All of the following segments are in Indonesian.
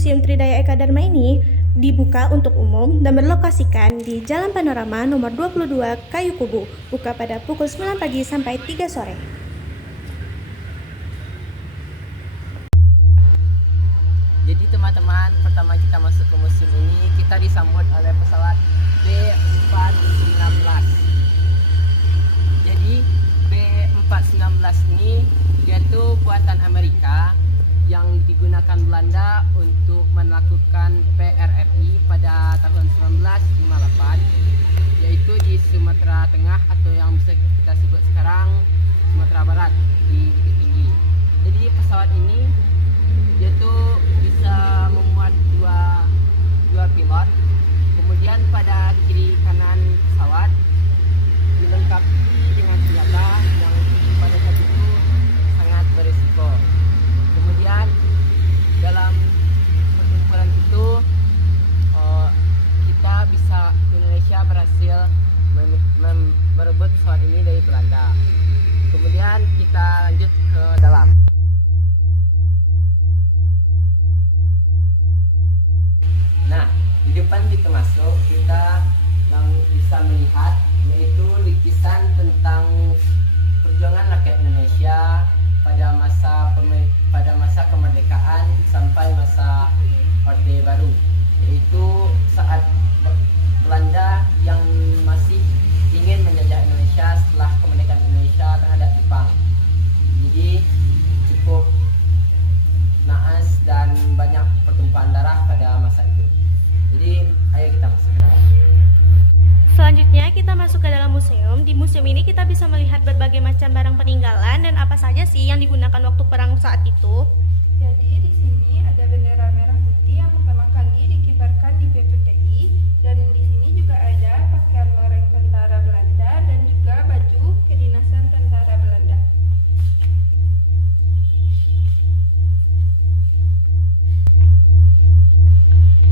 Museum Tridaya Eka Dharma ini dibuka untuk umum dan berlokasikan di Jalan Panorama nomor 22 Kayu Kubu, buka pada pukul 9 pagi sampai 3 sore. Jadi teman-teman, pertama kita masuk ke museum ini, kita disambut oleh pesawat B419. Jadi B419 ini dia tuh buatan Amerika yang digunakan Belanda untuk melakukan PRRI pada tahun 1958, yaitu di Sumatera Tengah atau yang bisa kita sebut sekarang Sumatera Barat di Bukit Tinggi. Jadi pesawat ini dia tuh bisa memuat dua pilot. Kemudian pada kiri kanan pesawat dilengkapi dengan senjata yang pada saat itu sangat berisiko. Kemudian dalam pertempuran itu Indonesia berhasil merebut pesawat ini dari Belanda. Kemudian kita lanjut ke dalam. Nah, di depan kita masuk, kita bisa melihat yaitu lukisan tentang perjuangan rakyat Indonesia pada masa kemerdekaan sampai masa Orde Baru, yaitu saat Belanda yang masih ingin menjajah Indonesia setelah kemerdekaan Indonesia terhadap Jepang. Jadi cukup naas dan banyak pertumpahan darah pada masa itu. Jadi ayo kita masuk ke dalam. Selanjutnya kita masuk ke dalam museum. Di museum ini kita bisa melihat berbagai macam barang peninggalan dan apa saja sih yang digunakan waktu perang saat itu. Jadi di sini ada bendera merah putih yang pertama kali dikibarkan di PPTI, dan di sini juga ada pakaian loreng tentara Belanda dan juga baju kedinasan tentara Belanda.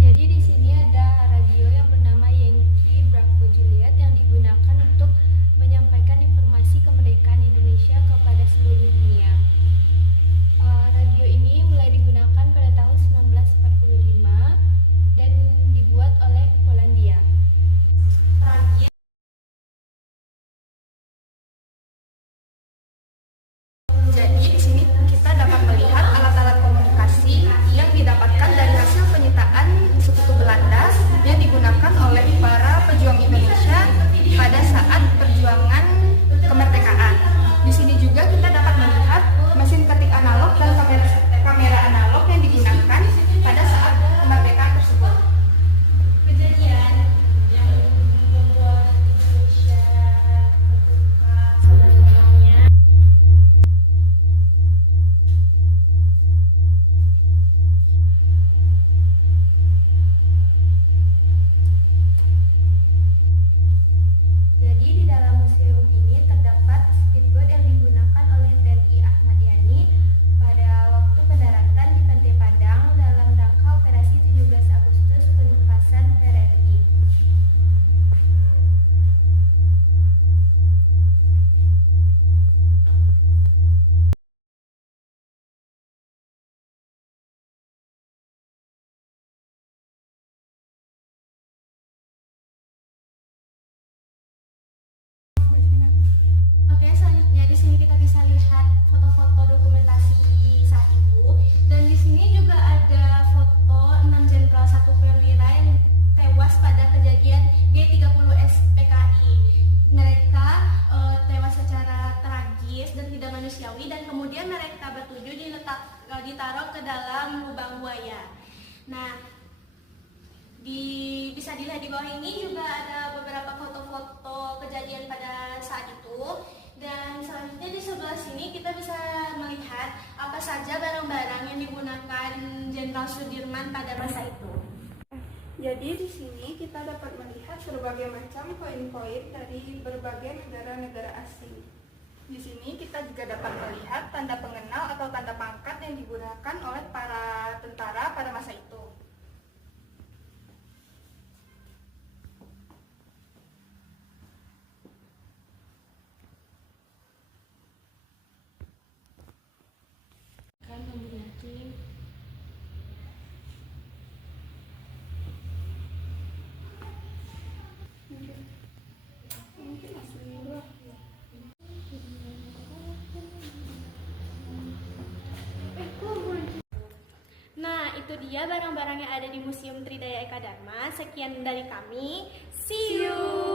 Jadi di sini ada radio yang bernama Yankee Bravo Juliet yang digunakan untuk menyampaikan informasi kemerdekaan Indonesia kepada seluruh dunia. Radio ini mulai digunakan pada tahun 1945 dan dibuat oleh Polandia. Jadi di sini kita dapat melihat alat-alat komunikasi yang didapatkan dari hasil penyitaan sekutu Belanda yang digunakan oleh para pejuang Indonesia pada saat perjuangan kemerdekaan. Di sini juga kita dapat melihat mesin ketik analog dan kamera analog yang digunakan pada saat kemerdekaan tersebut. Kejadian yang membuat Indonesia merdeka sebenarnya. Jadi di dalam museum ini terdapat speedboat yang digunakan oleh TNI Ahmad Yani pada waktu pendaratan di Pantai Padang dalam rangka operasi 17 Agustus penumpasan PRRI. Oke, selanjutnya di sini kita bisa lihat foto-foto dokumentasi saat itu, dan di sini juga ada foto 6 Jenderal 1 Perwira yang tewas pada kejadian G30 SPKI. Mereka tewas secara tragis dan tidak manusiawi, dan kemudian mereka bertujuh ditaruh ke dalam lubang buaya. Nah, bisa dilihat di bawah ini juga ada beberapa foto-foto kejadian pada saat itu. Dan selanjutnya di sebelah sini kita bisa melihat apa saja barang-barang yang digunakan Jenderal Sudirman pada masa itu. Jadi di sini kita dapat melihat berbagai macam koin-koin dari berbagai negara-negara asing. Di sini kita juga dapat melihat tanda pengenal atau tanda pangkat yang digunakan oleh para tentara pada masa itu. itu dia barang-barang yang ada di Museum Tridaya Eka Dharma. Sekian dari kami. See you!